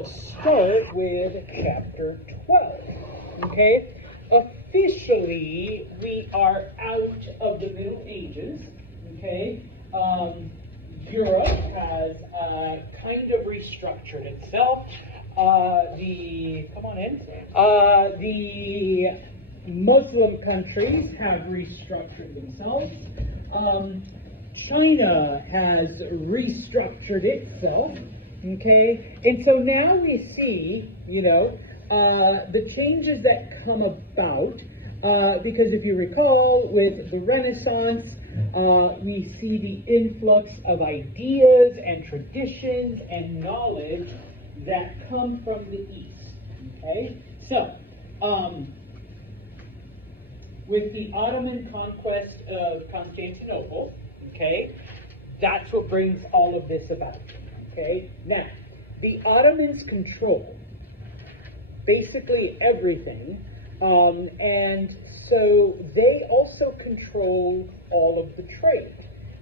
we'll start with chapter 12. Okay? Officially, we are out of the Middle Ages. Okay? Europe has kind of restructured itself. The Muslim countries have restructured themselves. China has restructured itself. Okay, and so now we see, the changes that come about, because if you recall, with the Renaissance, we see the influx of ideas and traditions and knowledge that come from the East. Okay, so with the Ottoman conquest of Constantinople, okay, that's what brings all of this about. Okay, now, the Ottomans control basically everything, and so they also control all of the trade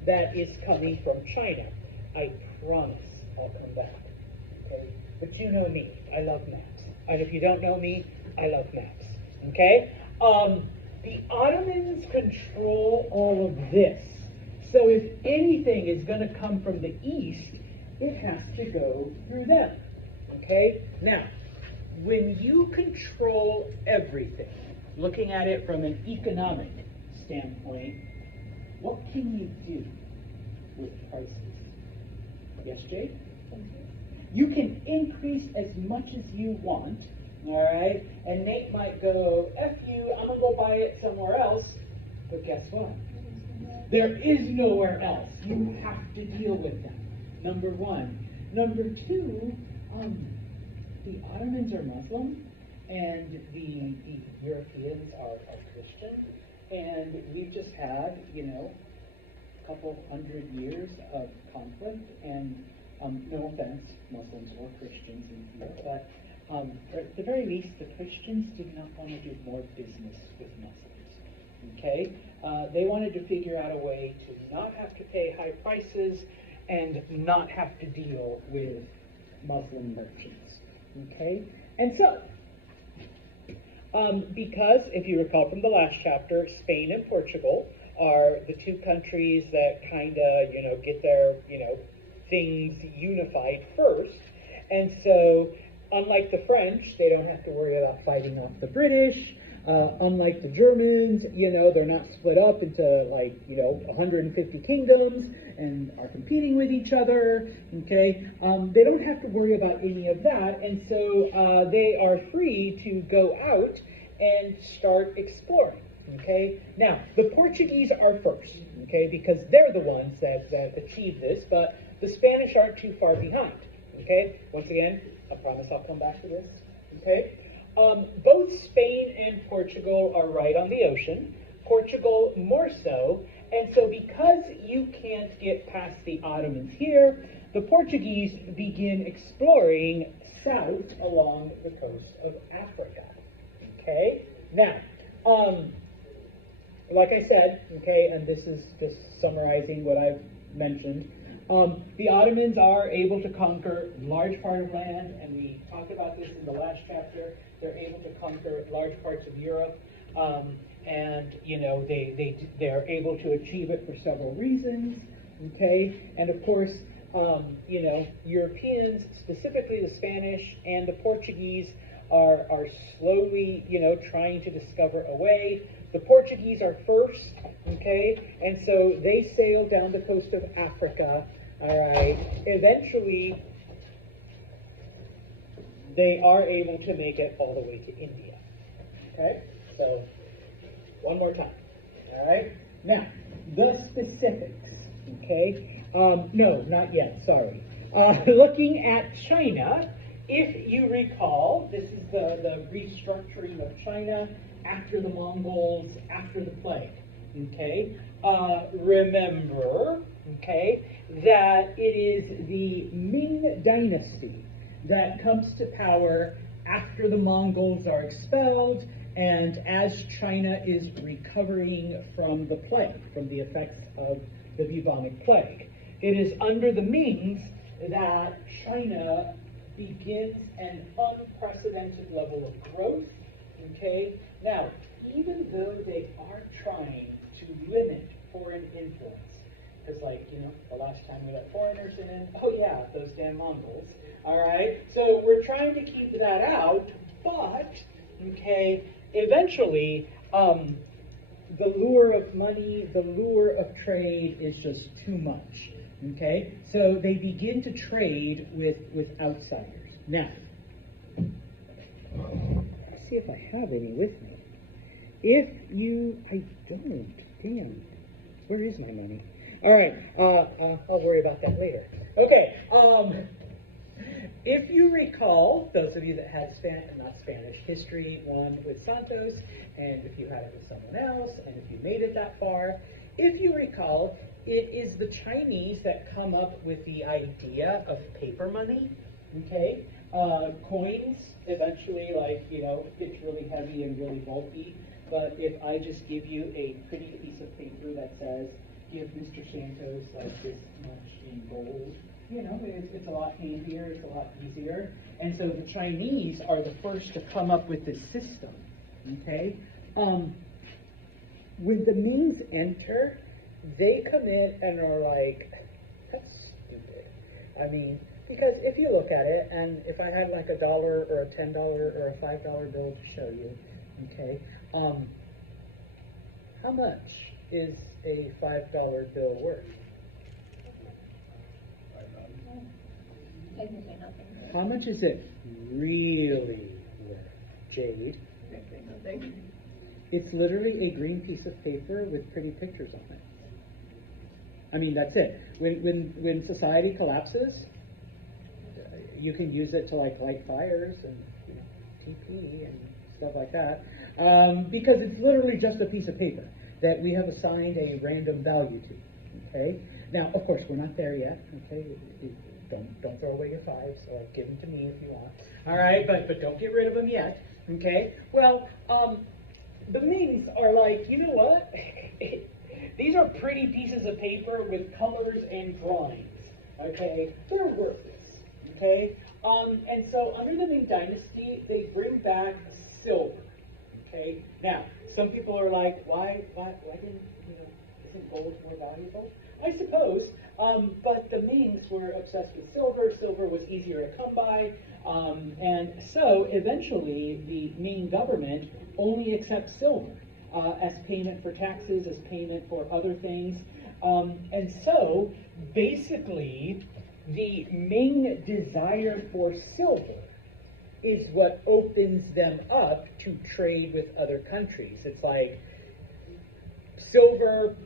that is coming from China. I promise I'll come back. Okay, but you know me, I love maps. And if you don't know me, I love maps. Okay, the Ottomans control all of this. So if anything is going to come from the East, it has to go through them. Okay? Now, when you control everything, looking at it from an economic standpoint, what can you do with prices? Yes, Jake? You can increase as much as you want, all right? And Nate might go, F you, I'm going to go buy it somewhere else. But guess what? There is nowhere else. You have to deal with them. Number one. Number two, the Ottomans are Muslim, and the Europeans are Christian, and we've just had, a couple hundred years of conflict, and no offense, Muslims or Christians in here, but at the very least, the Christians did not want to do more business with Muslims. Okay? They wanted to figure out a way to not have to pay high prices and not have to deal with Muslim merchants. Okay? And so, because, if you recall from the last chapter, Spain and Portugal are the two countries that kind of, get their, things unified first. And so, unlike the French, they don't have to worry about fighting off the British. Unlike the Germans, they're not split up into 150 kingdoms and are competing with each other, okay? They don't have to worry about any of that, and so they are free to go out and start exploring, okay? Now, the Portuguese are first, okay, because they're the ones that achieved this, but the Spanish aren't too far behind, okay? Once again, I promise I'll come back to this, okay? Both Spain and Portugal are right on the ocean, Portugal more so, and so because you can't get past the Ottomans here, the Portuguese begin exploring south along the coast of Africa. Okay? Now, like I said, okay, and this is just summarizing what I've mentioned, the Ottomans are able to conquer large part of land, and we talked about this in the last chapter. They're able to conquer large parts of Europe, and they're able to achieve it for several reasons. Okay, and of course, Europeans, specifically the Spanish and the Portuguese, are slowly, trying to discover a way. The Portuguese are first, okay, and so they sail down the coast of Africa. All right, eventually they are able to make it all the way to India. Okay, so one more time. All right, now the specifics. Okay, no, not yet. Sorry. Looking at China, if you recall, this is the restructuring of China after the Mongols, after the plague. Okay, remember, okay, that it is the Ming Dynasty that comes to power after the Mongols are expelled and as China is recovering from the plague, from the effects of the bubonic plague. It is under the Mings that China begins an unprecedented level of growth, okay? Now, even though they are trying to limit foreign influence, because the last time we let foreigners in, oh yeah, those damn Mongols, all right? So we're trying to keep that out, but, okay, eventually, the lure of money, the lure of trade is just too much, okay? So they begin to trade with outsiders. Now, let's see if I have any with me. I don't, damn, where is my money? All right, I'll worry about that later. Okay, if you recall, those of you that had Spanish history one with Santos, and if you had it with someone else, and if you made it that far, if you recall, it is the Chinese that come up with the idea of paper money, okay? Coins eventually, gets really heavy and really bulky, but if I just give you a pretty piece of paper that says, give Mr. Santos this much in gold, it's a lot handier, it's a lot easier. And so the Chinese are the first to come up with this system, okay? When the Mings enter, they come in and are like, that's stupid. I mean, because if you look at it, and if I had like $1 or a $10 or a $5 bill to show you, okay, how much is a $5 bill worth? How much is it really worth, Jade? It's literally a green piece of paper with pretty pictures on it. I mean, that's it. When society collapses, you can use it to light fires and TP and stuff like that, because it's literally just a piece of paper that we have assigned a random value to. Okay. Now, of course, we're not there yet. Okay. Don't throw away your fives. Give them to me if you want. All right, but don't get rid of them yet. Okay. Well, the Mings are like, you know what? These are pretty pieces of paper with colors and drawings. Okay, they're worthless. Okay, and so under the Ming Dynasty, they bring back silver. Okay, now some people are like, why didn't isn't gold more valuable? I suppose, but the Mings were obsessed with silver. Silver was easier to come by, and so eventually the Ming government only accepts silver as payment for taxes, as payment for other things, and so basically the Ming desire for silver is what opens them up to trade with other countries. It's like silver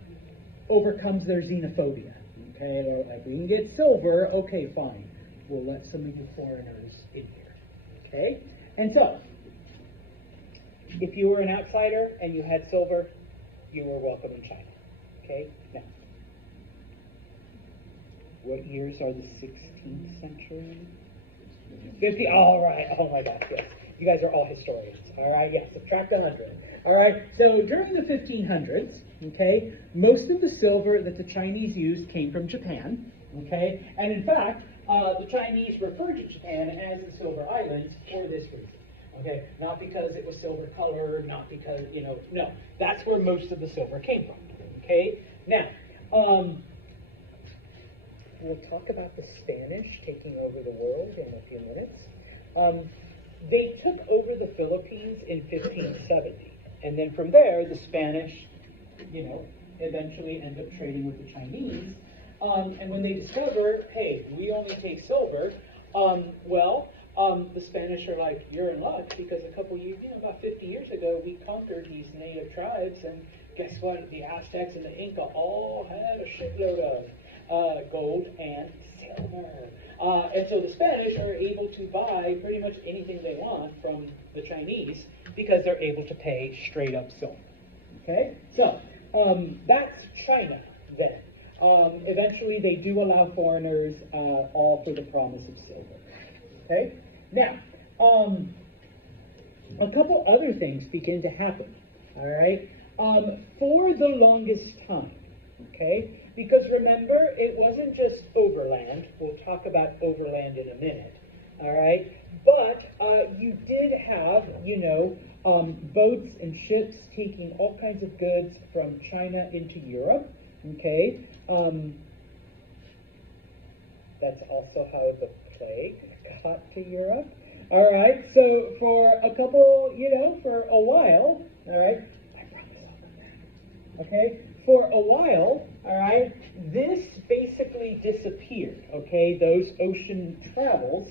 overcomes their xenophobia. Okay, they're like, we can get silver, okay, fine. We'll let some of you foreigners in here. Okay? And so, if you were an outsider and you had silver, you were welcome in China. Okay? Now, what years are the 16th century? 50, all right, oh my gosh, yes. You guys are all historians, all right? Yes, subtract 100. All right, so during the 1500s, okay, most of the silver that the Chinese used came from Japan, okay? And in fact, the Chinese referred to Japan as the Silver Islands for this reason, okay? Not because it was silver colored, not because, no. That's where most of the silver came from, okay? Now, we'll talk about the Spanish taking over the world in a few minutes. They took over the Philippines in 1570. And then from there, the Spanish, eventually end up trading with the Chinese. And when they discover, hey, we only take silver, the Spanish are like, you're in luck, because a couple years, about 50 years ago, we conquered these native tribes, and guess what? The Aztecs and the Inca all had a shitload of gold and silver. And so the Spanish are able to buy pretty much anything they want from the Chinese because they're able to pay straight up silver. Okay? So, that's China then. Eventually they do allow foreigners, all for the promise of silver. Okay? Now, a couple other things begin to happen. All right? For the longest time, okay? Because remember, it wasn't just overland. We'll talk about overland in a minute. all right? But you did have, boats and ships taking all kinds of goods from China into Europe, okay? That's also how the plague got to Europe. All right, so for a couple, for a while, all right, I brought this up on that. Okay, for a while, all right, this basically disappeared, okay, those ocean travels,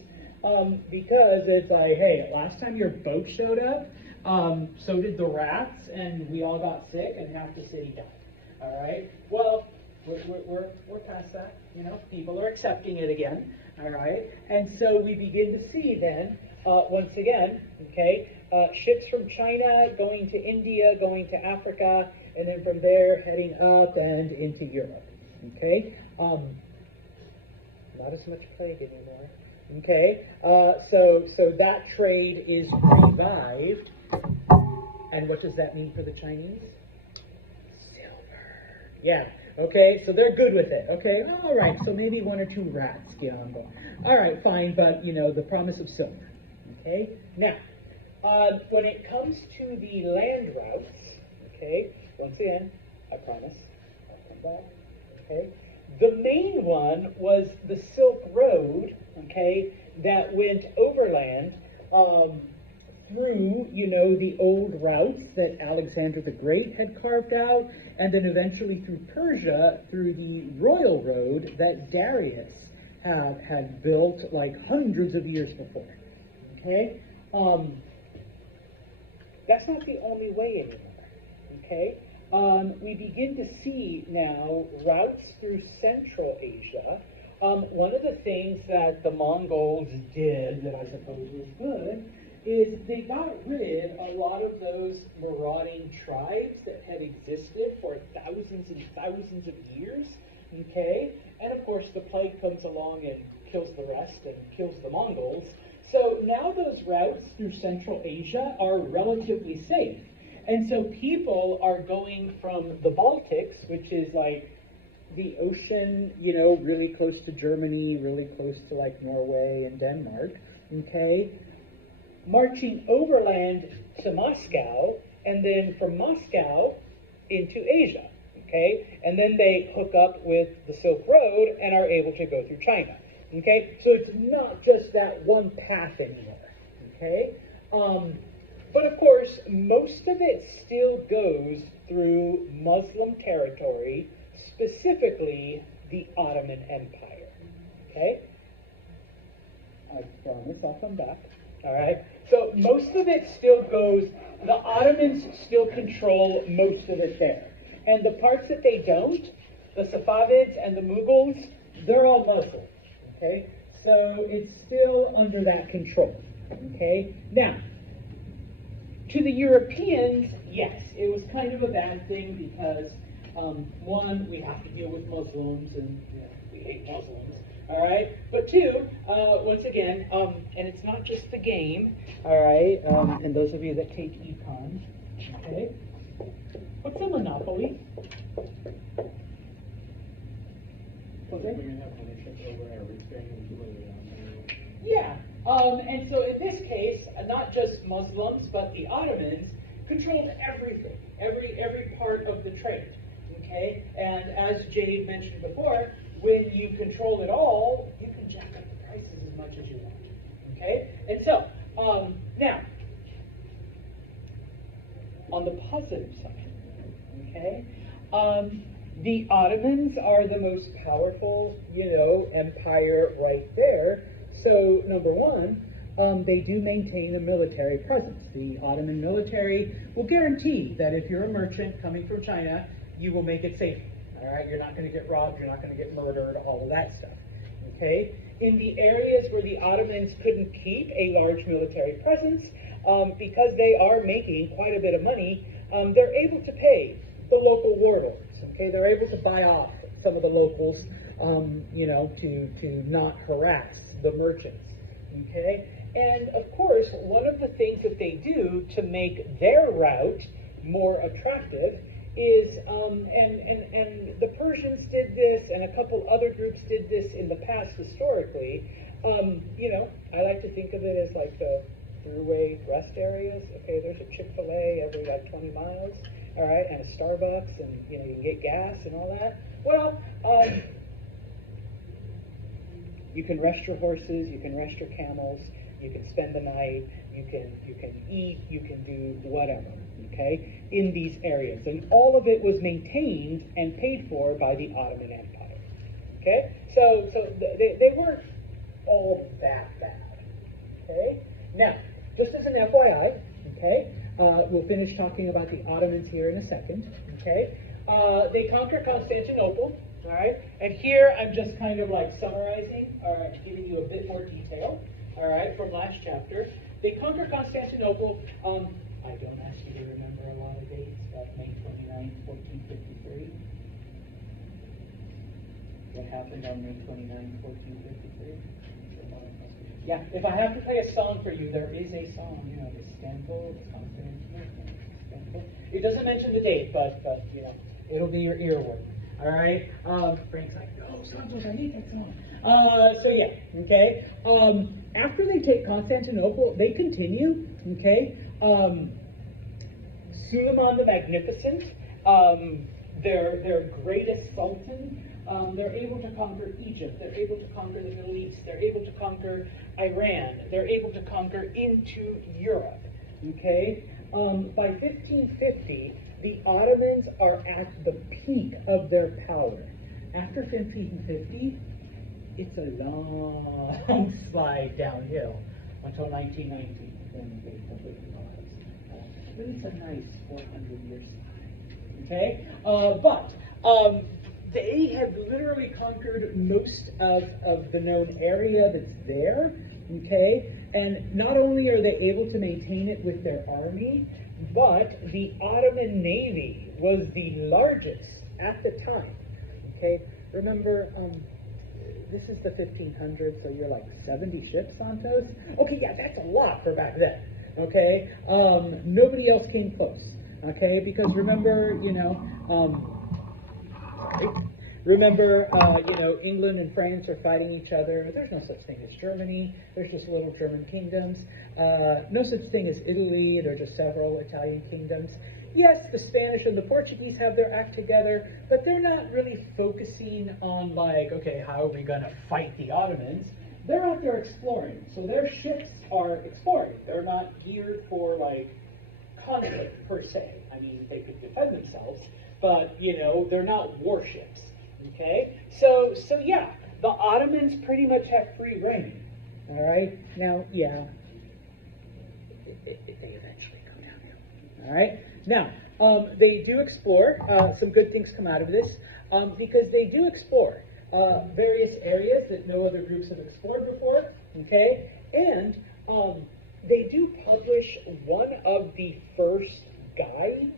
because it's like, hey, last time your boat showed up, so did the rats, and we all got sick, and half the city died. All right, well, we're past that, people are accepting it again, all right, and so we begin to see then, once again, okay, ships from China going to India, going to Africa, and then from there heading up and into Europe, okay, not as much plague anymore, okay, so that trade is revived, and what does that mean for the Chinese? Silver, yeah. Okay, so they're good with it. Okay, all right, so maybe one or two rats get on board. All right, fine, but, the promise of silver. Okay, now, when it comes to the land routes, okay, once again, I promise, I'll come back, okay, the main one was the Silk Road, okay, that went overland, through, the old routes that Alexander the Great had carved out, and then eventually through Persia, through the royal road that Darius had built like hundreds of years before. Okay? That's not the only way anymore. Okay? We begin to see now routes through Central Asia. One of the things that the Mongols did that I suppose was good is they got rid of a lot of those marauding tribes that had existed for thousands and thousands of years, okay? And of course the plague comes along and kills the rest and kills the Mongols. So now those routes through Central Asia are relatively safe. And so people are going from the Baltics, which is like the ocean, really close to Germany, really close to like Norway and Denmark, okay? Marching overland to Moscow, and then from Moscow into Asia, okay? And then they hook up with the Silk Road and are able to go through China, okay? So it's not just that one path anymore, okay? But of course, most of it still goes through Muslim territory, specifically the Ottoman Empire, okay? I promise I'll come back. All right, so most of it still goes, the Ottomans still control most of it there. And the parts that they don't, the Safavids and the Mughals, they're all Muslim, okay? So it's still under that control, okay? Now, to the Europeans, yes, it was kind of a bad thing because, one, we have to deal with Muslims and we hate Muslims. All right, but two, once again, and it's not just the game, all right, and those of you that take econ, okay, what's a monopoly? Okay. Yeah, and so in this case, not just Muslims, but the Ottomans controlled everything, every part of the trade, okay, and as Jade mentioned before, when you control it all, you can jack up the prices as much as you want, okay? And so, now, on the positive side, okay, the Ottomans are the most powerful, empire right there. So, number one, they do maintain a military presence. The Ottoman military will guarantee that if you're a merchant coming from China, you will make it safe. All right, you're not going to get robbed, you're not going to get murdered, all of that stuff, okay? In the areas where the Ottomans couldn't keep a large military presence, because they are making quite a bit of money, they're able to pay the local warlords, okay? They're able to buy off some of the locals, to not harass the merchants, okay? And of course, one of the things that they do to make their route more attractive is, and the Persians did this, and a couple other groups did this in the past historically, You know, I like to think of it as like the throughway rest areas. Okay, there's a Chick-fil-A every like 20 miles, all right, and a Starbucks, and you know, you can get gas and all that. Well, you can rest your horses, you can rest your camels, you can spend the night, you can eat, you can do whatever, okay, in these areas. And all of it was maintained and paid for by the Ottoman Empire. Okay? So they weren't all that bad. Okay? Now, just as an FYI, okay, we'll finish talking about the Ottomans here in a second. Okay? They conquered Constantinople. All right? And here I'm just kind of like summarizing, all right, giving you a bit more detail, all right, from last chapter. They conquered Constantinople. I don't ask you to remember a lot of dates, but May 29th, 1453. What happened on May 29th, 1453? Yeah, if I have to play a song for you, there is a song, you know, Istanbul, Constantinople, Istanbul. It doesn't mention the date, but you know, it'll be your earworm. All right. Frank's like, no, Santos, I need that song. So yeah, okay. After they take Constantinople, they continue. Okay. Suleiman the Magnificent, their greatest sultan, they're able to conquer Egypt. They're able to conquer the Middle East. They're able to conquer Iran. They're able to conquer into Europe. Okay. By 1550. The Ottomans are at the peak of their power. After 1550, it's a long slide downhill until 1990, when they completely collapse. But it's a nice 400-year slide. Okay? But they have literally conquered most of the known area that's there. Okay? And not only are they able to maintain it with their army, but the Ottoman Navy was the largest at the time. Okay, remember, this is the 1500s, so you're like 70 ships, Santos? Okay, yeah, that's a lot for back then. Okay, nobody else came close. Okay, because remember, you know, remember, you know, England and France are fighting each other. There's no such thing as Germany. There's just little German kingdoms. No such thing as Italy. There are just several Italian kingdoms. Yes, the Spanish and the Portuguese have their act together, but they're not really focusing on like, okay, how are we going to fight the Ottomans? They're out there exploring. So their ships are exploring. They're not geared for like conflict per se. I mean, they could defend themselves, but you know, they're not warships. Okay, so yeah, the Ottomans pretty much have free reign. All right, now yeah, they eventually go downhill. All right, now they do explore. Some good things come out of this because they do explore various areas that no other groups have explored before. Okay, and they do publish one of the first guides,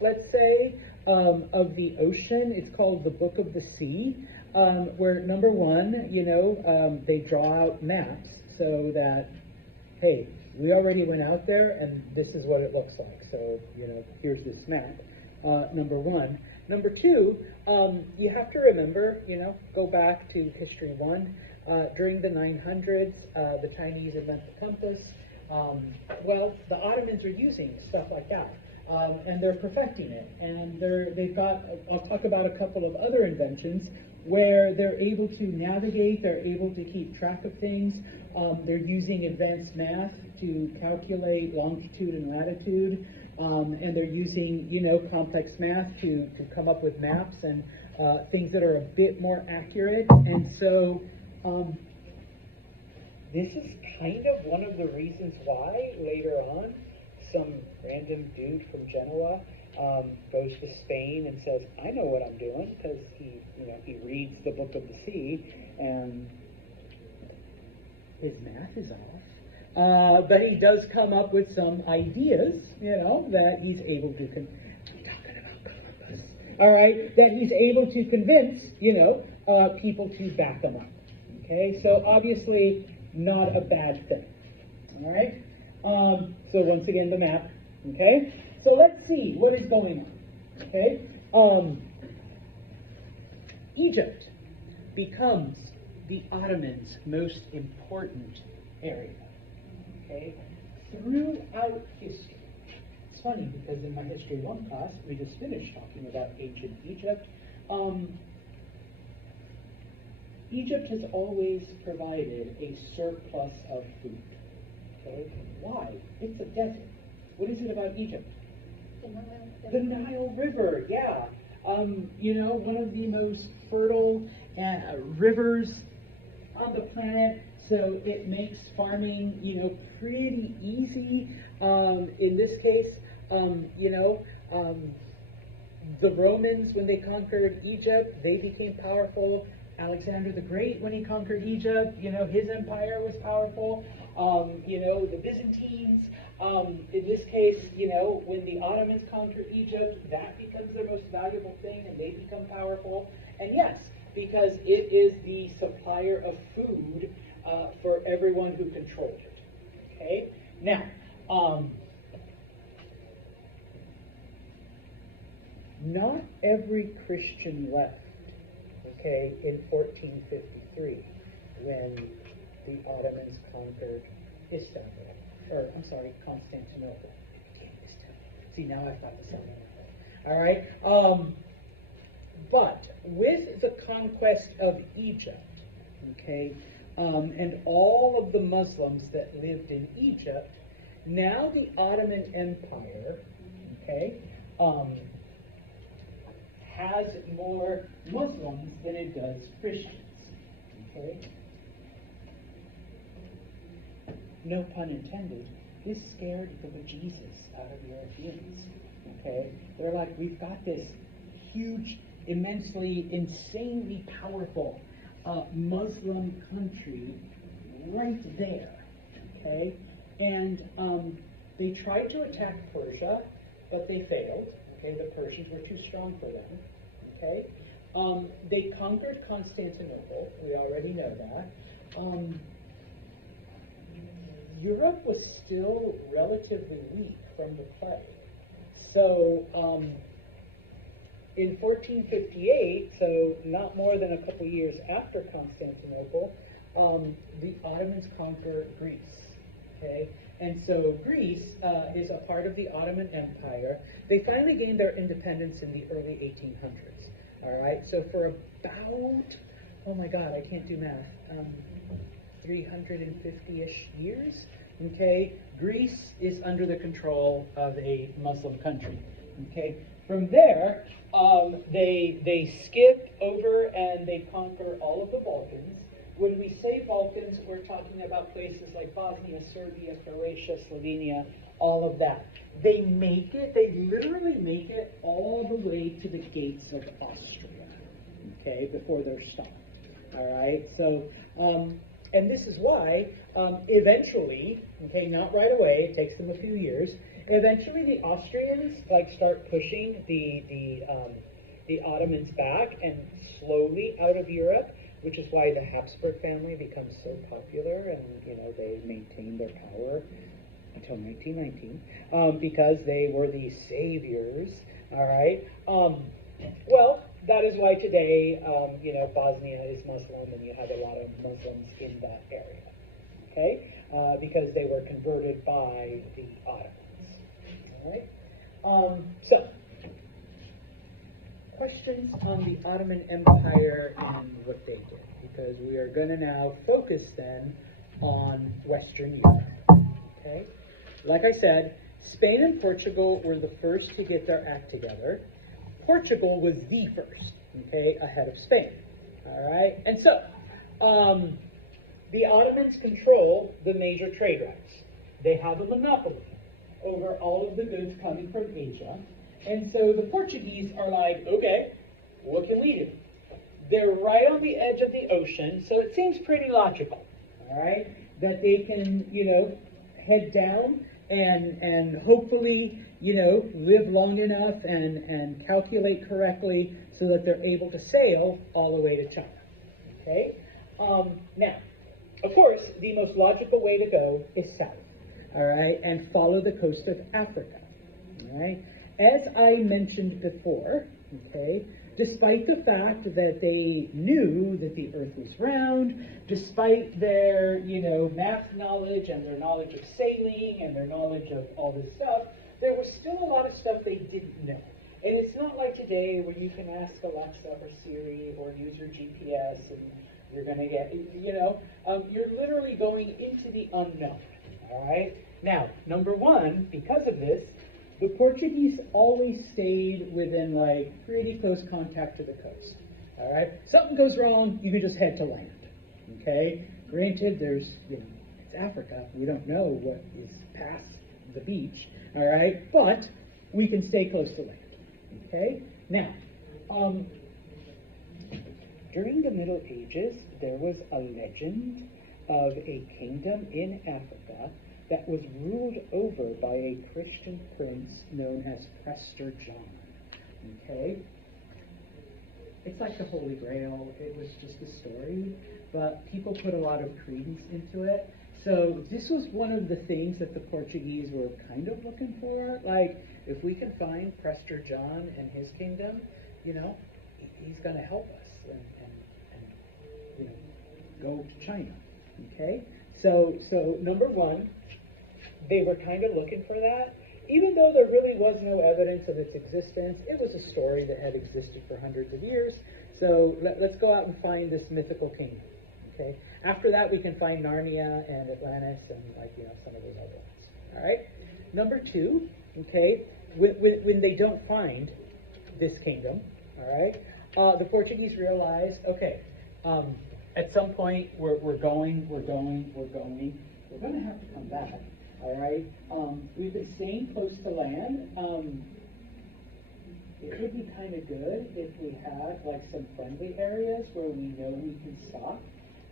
let's say, of the ocean. It's called the Book of the Sea, where number one, you know, they draw out maps so that, hey, we already went out there and this is what it looks like. So, you know, here's this map, number one. Number two, you have to remember, you know, go back to history one. During the 900s, the Chinese invent the compass. Well, the Ottomans are using stuff like that. And they're perfecting it. And they've got, I'll talk about a couple of other inventions where they're able to navigate, they're able to keep track of things. They're using advanced math to calculate longitude and latitude. And they're using, you know, complex math to come up with maps and things that are a bit more accurate. And so this is kind of one of the reasons why later on some random dude from Genoa goes to Spain and says, I know what I'm doing, because he reads the Book of the Sea and his math is off. But he does come up with some ideas, you know, that he's able to, I'm talking about Columbus, all right, that he's able to convince, you know, people to back him up. Okay, so obviously not a bad thing. All right, so once again, the map. Okay, so let's see what is going on. Okay, Egypt becomes the Ottomans' most important area. Okay? Throughout history. It's funny because in my History 1 class, we just finished talking about ancient Egypt. Egypt has always provided a surplus of food. Okay? Why? It's a desert. What is it about Egypt? The Nile River, yeah. One of the most fertile rivers on the planet, so it makes farming, pretty easy. In this case, the Romans, when they conquered Egypt, they became powerful. Alexander the Great, when he conquered Egypt, his empire was powerful. The Byzantines, in this case, when the Ottomans conquered Egypt, that becomes their most valuable thing and they become powerful. And yes, because it is the supplier of food for everyone who controlled it. Okay? Now, not every Christian left, okay, in 1453 when the Ottomans conquered Istanbul, Constantinople. See, now I've got the sound on. All right? But with the conquest of Egypt, okay, and all of the Muslims that lived in Egypt, now the Ottoman Empire, okay, has more Muslims than it does Christians. Okay? No pun intended. This scared the bejesus out of Europeans. Okay? They're like, we've got this huge, immensely, insanely powerful Muslim country right there. Okay? And they tried to attack Persia, but they failed. Okay, the Persians were too strong for them. Okay, they conquered Constantinople. We already know that. Europe was still relatively weak from the plague. So in 1458, so not more than a couple years after Constantinople, the Ottomans conquer Greece. Okay. And so Greece is a part of the Ottoman Empire. They finally gained their independence in the early 1800s. All right, so for about, oh my God, I can't do math, 350-ish years, okay, Greece is under the control of a Muslim country. Okay, from there, they skip over and they conquer all of the Balkans. When we say Balkans, we're talking about places like Bosnia, Serbia, Croatia, Slovenia, all of that. They literally make it all the way to the gates of Austria, okay, before they're stopped. All right, so, and this is why, eventually, okay, not right away, it takes them a few years, eventually the Austrians, start pushing the Ottomans back and slowly out of Europe, which is why the Habsburg family becomes so popular, and they maintain their power until 1919 because they were the saviors. All right. Well, that is why today, Bosnia is Muslim, and you have a lot of Muslims in that area. Okay, because they were converted by the Ottomans. All right. So. Questions on the Ottoman Empire and what they did, because we are going to now focus then on Western Europe. Okay, like I said, Spain and Portugal were the first to get their act together. Portugal was the first, okay, ahead of Spain. All right, and so the Ottomans control the major trade routes. They have a monopoly over all of the goods coming from Asia. And so the Portuguese are like, okay, what can we do? They're right on the edge of the ocean, so it seems pretty logical, all right, that they can, head down and hopefully, live long enough and calculate correctly so that they're able to sail all the way to China, okay? Now, of course, the most logical way to go is south, all right, and follow the coast of Africa, all right? As I mentioned before, okay, despite the fact that they knew that the earth was round, despite their, math knowledge and their knowledge of sailing and their knowledge of all this stuff, there was still a lot of stuff they didn't know. And it's not like today where you can ask Alexa or Siri or use your GPS and you're going to get, you're literally going into the unknown, all right? Now, number one, because of this, the Portuguese always stayed within, pretty close contact to the coast, all right? Something goes wrong, you can just head to land, okay? Granted, there's, it's Africa. We don't know what is past the beach, all right? But we can stay close to land, okay? Now, during the Middle Ages, there was a legend of a kingdom in Africa that was ruled over by a Christian prince known as Prester John. Okay? It's like the Holy Grail. It was just a story, but people put a lot of credence into it. So this was one of the things that the Portuguese were kind of looking for. Like, if we can find Prester John and his kingdom, he's going to help us and go to China. Okay? So number one, they were kind of looking for that. Even though there really was no evidence of its existence, it was a story that had existed for hundreds of years. So let's go out and find this mythical kingdom. Okay. After that, we can find Narnia and Atlantis and some of those other ones. All right. Number two. Okay. When they don't find this kingdom, all right, the Portuguese realize, okay, at some point we're going to have to come back. All right. We've been staying close to land. It could be kind of good if we had some friendly areas where we know we can stop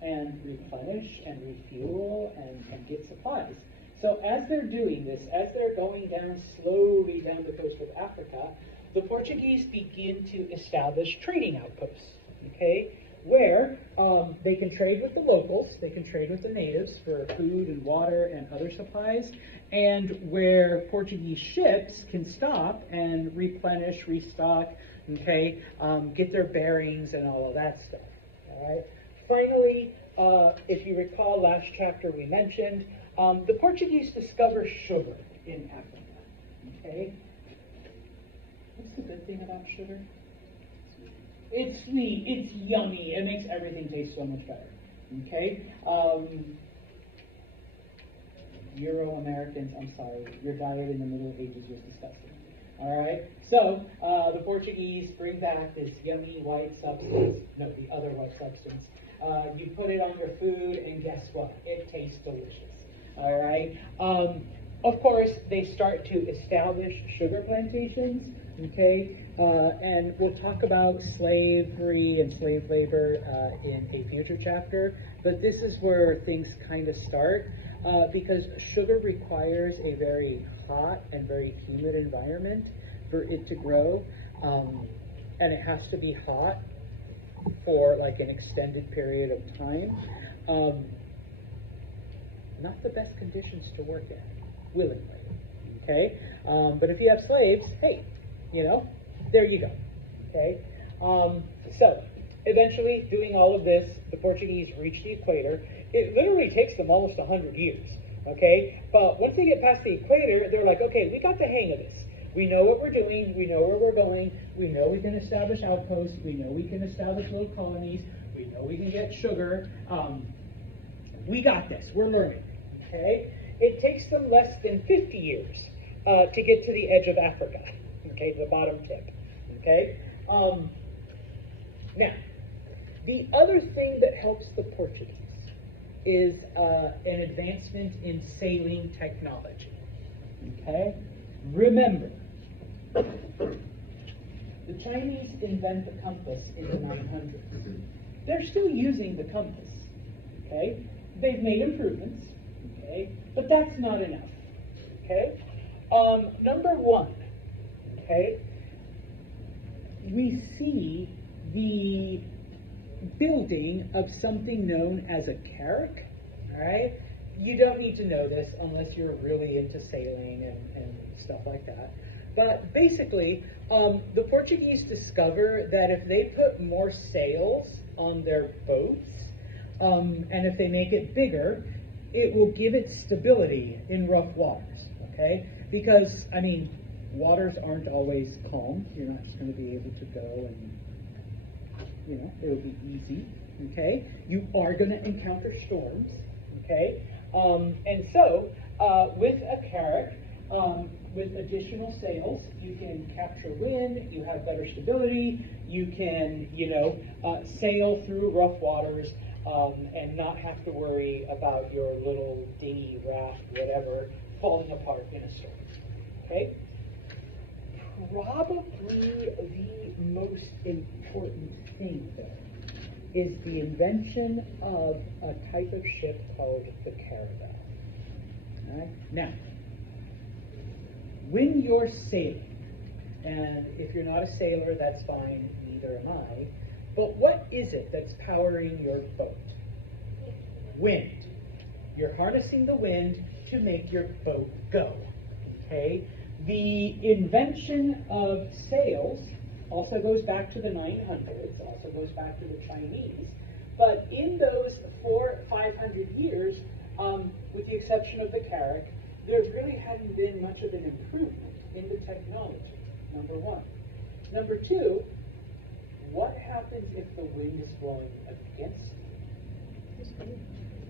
and replenish and refuel and get supplies. So as they're doing this, as they're going down slowly down the coast of Africa, the Portuguese begin to establish trading outposts, okay, where they can trade with the locals, they can trade with the natives for food and water and other supplies, and where Portuguese ships can stop and replenish, restock, okay, get their bearings and all of that stuff, all right? Finally, if you recall last chapter we mentioned, the Portuguese discover sugar in Africa, okay? What's the good thing about sugar? It's sweet, it's yummy, it makes everything taste so much better, okay? Euro-Americans, I'm sorry, your diet in the Middle Ages was disgusting, all right? So, the Portuguese bring back this yummy white substance, no, the other white substance. You put it on your food, and guess what? It tastes delicious, all right? Of course, they start to establish sugar plantations, okay? And we'll talk about slavery and slave labor in a future chapter, but this is where things kind of start because sugar requires a very hot and very humid environment for it to grow, and it has to be hot for an extended period of time. Not the best conditions to work in, willingly, okay? But if you have slaves, hey, there you go, okay? So, eventually, doing all of this, the Portuguese reach the equator. It literally takes them almost 100 years, okay? But once they get past the equator, they're like, okay, we got the hang of this. We know what we're doing. We know where we're going. We know we can establish outposts. We know we can establish little colonies. We know we can get sugar. We got this. We're learning, okay? It takes them less than 50 years to get to the edge of Africa, okay, the bottom tip, okay? Now, the other thing that helps the Portuguese is an advancement in sailing technology, okay? Remember, the Chinese invent the compass in the 900s. They're still using the compass, okay? They've made improvements, okay? But that's not enough, okay? Number one, okay? We see the building of something known as a carrack, all right? You don't need to know this unless you're really into sailing and stuff like that. But basically, the Portuguese discover that if they put more sails on their boats, and if they make it bigger, it will give it stability in rough waters, okay? Because, I mean, waters aren't always calm. You're not just going to be able to go and, you know, it'll be easy, okay? You are going to encounter storms, okay? And so, with a carrack, with additional sails, you can capture wind, you have better stability, you can, you know, sail through rough waters, and not have to worry about your little dinghy, raft, whatever, falling apart in a storm, okay? Probably the most important thing, though, is the invention of a type of ship called the caravel. All right? Now, when you're sailing, and if you're not a sailor, that's fine, neither am I, but what is it that's powering your boat? Wind. You're harnessing the wind to make your boat go, okay? The invention of sails also goes back to the 900s, also goes back to the Chinese, but in those 500 years, with the exception of the carrack, there really hadn't been much of an improvement in the technology, number one. Number two, what happens if the wind is blowing against you?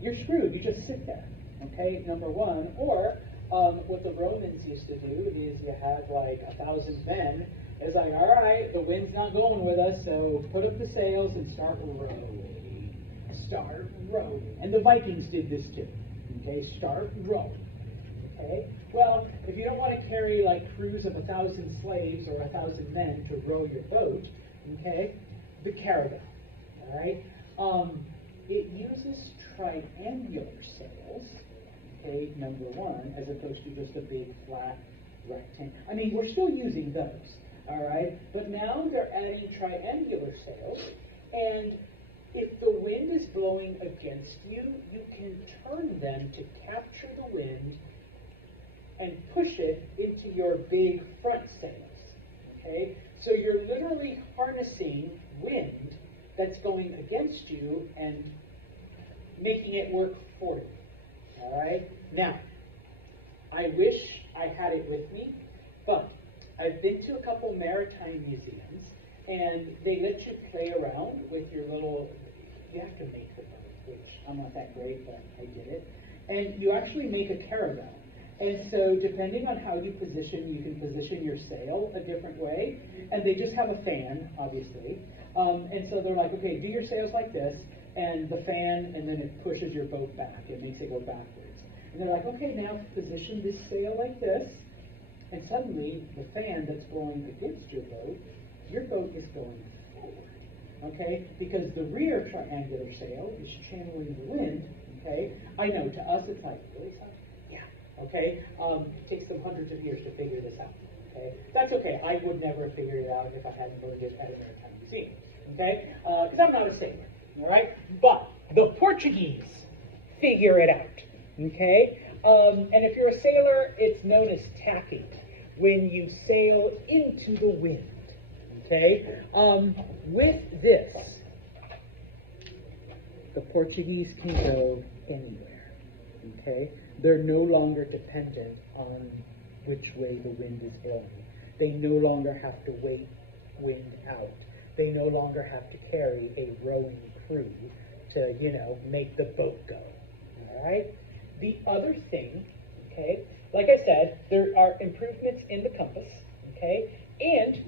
You're screwed, you just sit there, okay, number one. Or what the Romans used to do is you had like 1,000 men. It's like, all right, the wind's not going with us, so put up the sails and start rowing. Start rowing. And the Vikings did this too, okay, start rowing. Okay? Well, if you don't want to carry like crews of 1,000 slaves or 1,000 men to row your boat, okay, the caravel, all right? It uses triangular sails, okay, number one, as opposed to just a big flat rectangle. I mean, we're still using those, all right? But now they're adding triangular sails, and if the wind is blowing against you, you can turn them to capture the wind and push it into your big front sails, okay? So you're literally harnessing wind that's going against you and making it work for you, all right? Now, I wish I had it with me, but I've been to a couple maritime museums, and they let you play around with your little, you have to make the boat, which I'm not that great, but I did it. And you actually make a caravel. And so depending on how you can position your sail a different way. And they just have a fan, obviously. And so they're like, okay, do your sails like this, and the fan, and then it pushes your boat back. It makes it go backwards. And they're like, okay, now position this sail like this. And suddenly, the fan that's blowing against your boat is going forward. Okay? Because the rear triangular sail is channeling the wind. Okay? I know, to us it's like, really, son? Yeah. Okay? It takes them hundreds of years to figure this out. Okay? That's okay. I would never have figured it out if I hadn't learned it at a maritime museum. Okay? Because I'm not a sailor. All right? But the Portuguese figure it out. Okay? And if you're a sailor, it's known as tacking, when you sail into the wind. Okay? With this, the Portuguese can go anywhere. Okay? They're no longer dependent on which way the wind is blowing. They no longer have to wait wind out. They no longer have to carry a rowing crew to, make the boat go. All right? The other thing, okay, like I said, there are improvements in the compass, okay, and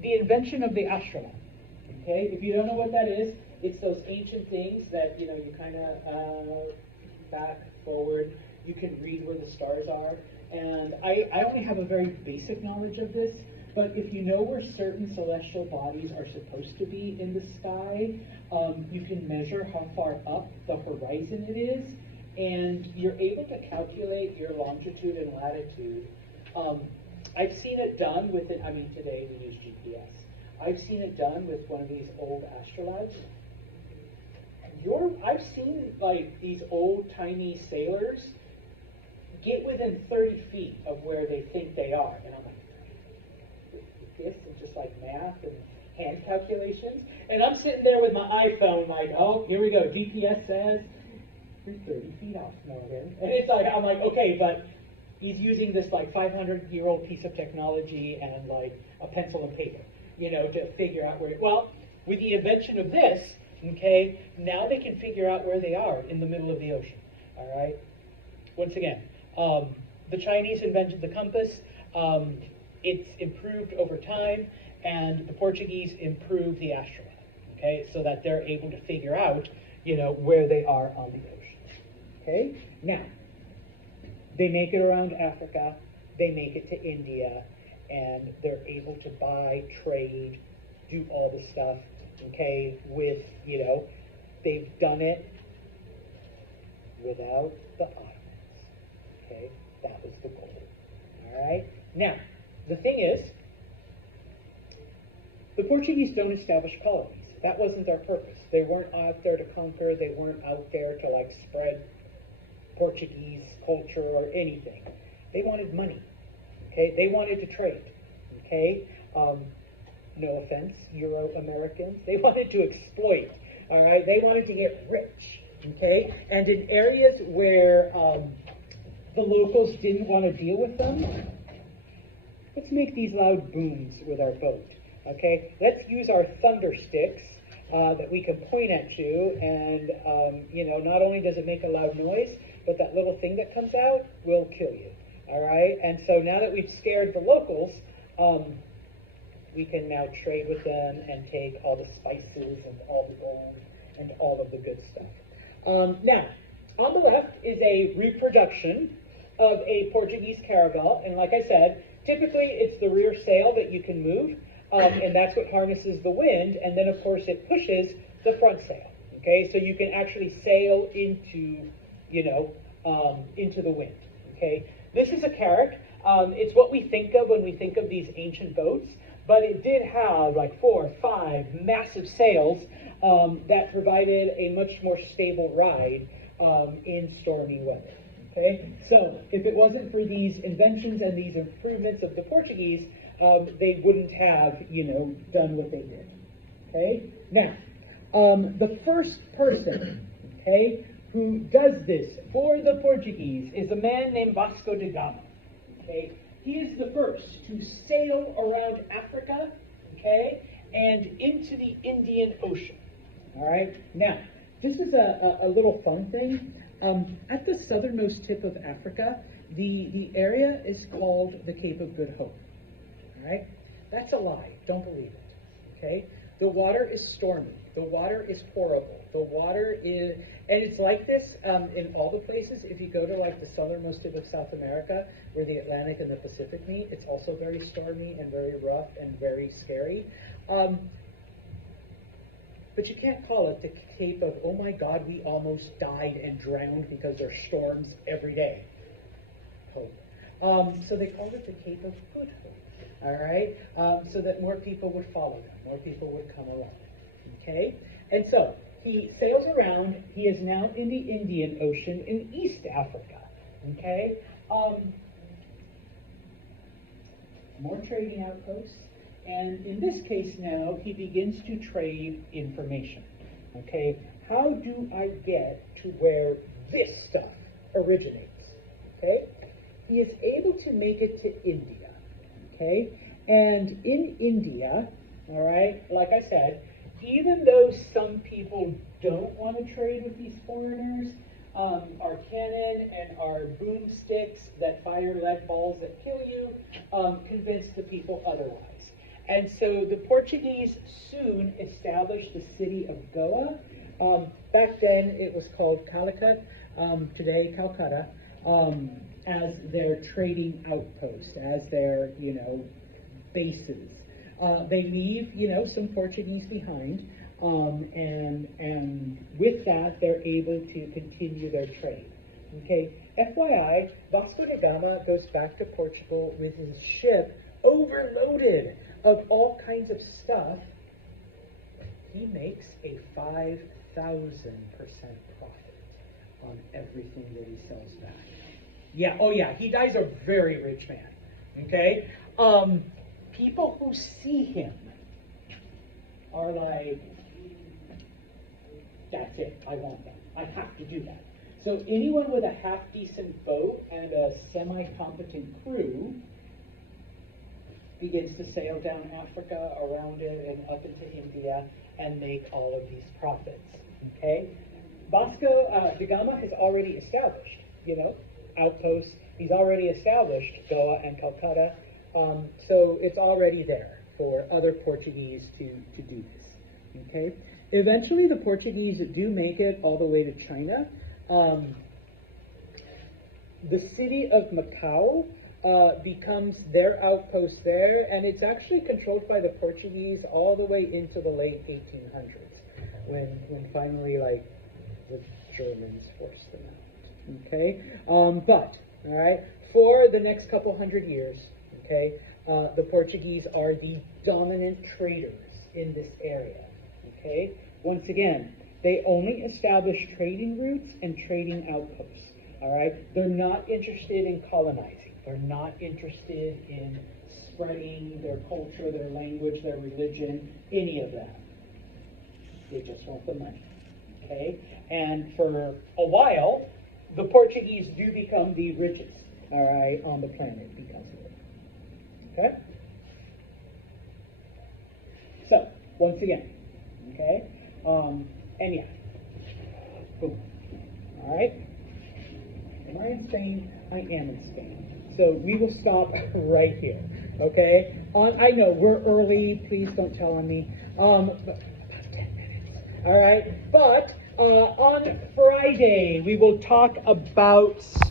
the invention of the astronaut. Okay, if you don't know what that is, it's those ancient things that, you kind of back, forward, you can read where the stars are. And I only have a very basic knowledge of this, but if you know where certain celestial bodies are supposed to be in the sky, you can measure how far up the horizon it is, and you're able to calculate your longitude and latitude. I've seen it done with it. I mean, today we use GPS. I've seen it done with one of these old astrolabes. I've seen like these old tiny sailors get within 30 feet of where they think they are, and I'm like, this and just like math and hand calculations. And I'm sitting there with my iPhone like, oh, here we go. GPS says you're 30 feet off Northern. And it's like, I'm like, okay, but he's using this like 500-year-old piece of technology and like a pencil and paper, you know, to figure out where, well, with the invention of this, okay, now they can figure out where they are in the middle of the ocean, all right? Once again, the Chinese invented the compass. It's improved over time, and the Portuguese improved the astrolabe, okay, so that they're able to figure out, you know, where they are on the ocean, okay? Now, they make it around Africa, they make it to India, and they're able to buy, trade, do all the stuff, okay, with, you know, they've done it without the Ottomans, okay? That was the goal, all right? Now, the thing is, the Portuguese don't establish colonies. That wasn't their purpose. They weren't out there to conquer. They weren't out there to, like, spread Portuguese culture or anything. They wanted money, okay? They wanted to trade, okay? No offense, Euro-Americans. They wanted to exploit, all right? They wanted to get rich, okay? And in areas where the locals didn't want to deal with them, let's make these loud booms with our boat, okay? Let's use our thunder sticks that we can point at you, and, you know, not only does it make a loud noise, but that little thing that comes out will kill you, all right? And so now that we've scared the locals, we can now trade with them and take all the spices and all the gold and all of the good stuff. Now, on the left is a reproduction of a Portuguese caravel, and like I said, typically it's the rear sail that you can move, and that's what harnesses the wind, and then of course it pushes the front sail, okay? So you can actually sail into, you know, into the wind, okay? This is a carrack. It's what we think of when we think of these ancient boats, but it did have like 4 or 5 massive sails that provided a much more stable ride in stormy weather. Okay, so if it wasn't for these inventions and these improvements of the Portuguese, they wouldn't have, you know, done what they did. Okay, now the first person, okay, who does this for the Portuguese is a man named Vasco da Gama. Okay, he is the first to sail around Africa, okay, and into the Indian Ocean. All right, now this is a little fun thing. At the southernmost tip of Africa, the area is called the Cape of Good Hope. All right? That's a lie. Don't believe it. Okay? The water is stormy. The water is horrible. The water is, and it's like this in all the places. If you go to like the southernmost tip of South America, where the Atlantic and the Pacific meet, it's also very stormy and very rough and very scary. But you can't call it the Cape of, oh my God, we almost died and drowned because there's storms every day. Hope. So they called it the Cape of Good Hope, all right? So that more people would follow them, more people would come along, okay? And so he sails around. He is now in the Indian Ocean in East Africa, okay? More trading outposts. And in this case now, he begins to trade information, okay? How do I get to where this stuff originates, okay? He is able to make it to India, okay? And in India, all right, like I said, even though some people don't want to trade with these foreigners, our cannon and our boomsticks that fire lead balls that kill you convince the people otherwise. And so the Portuguese soon established the city of Goa. Back then it was called Calicut, today Calcutta, as their trading outpost, as their, you know, bases. They leave, you know, some Portuguese behind, and with that they're able to continue their trade. Okay, FYI, Vasco da Gama goes back to Portugal with his ship overloaded of all kinds of stuff. He makes a 5,000% profit on everything that he sells back. Yeah, oh yeah, he dies a very rich man, okay? people who see him are like, that's it, I want that. I have to do that. So anyone with a half-decent boat and a semi-competent crew begins to sail down Africa, around it, and up into India, and make all of these profits, okay? Vasco da Gama has already established, outposts. He's already established Goa and Calcutta, so it's already there for other Portuguese to do this, okay? Eventually, the Portuguese do make it all the way to China. The city of Macau becomes their outpost there, and it's actually controlled by the Portuguese all the way into the late 1800s, when finally, the Germans forced them out. Okay, but all right, for the next couple hundred years, okay, the Portuguese are the dominant traders in this area. Okay, once again, they only establish trading routes and trading outposts. All right, they're not interested in colonizing. They're not interested in spreading their culture, their language, their religion, any of that. They just want the money. Okay, and for a while, the Portuguese do become the richest, all right, on the planet because of it. Okay? So, once again, okay, and yeah, boom, all right? Am I in Spain? I am in Spain. So we will stop right here, okay? I know, we're early, please don't tell on me. About 10 minutes, all right? But on Friday, we will talk about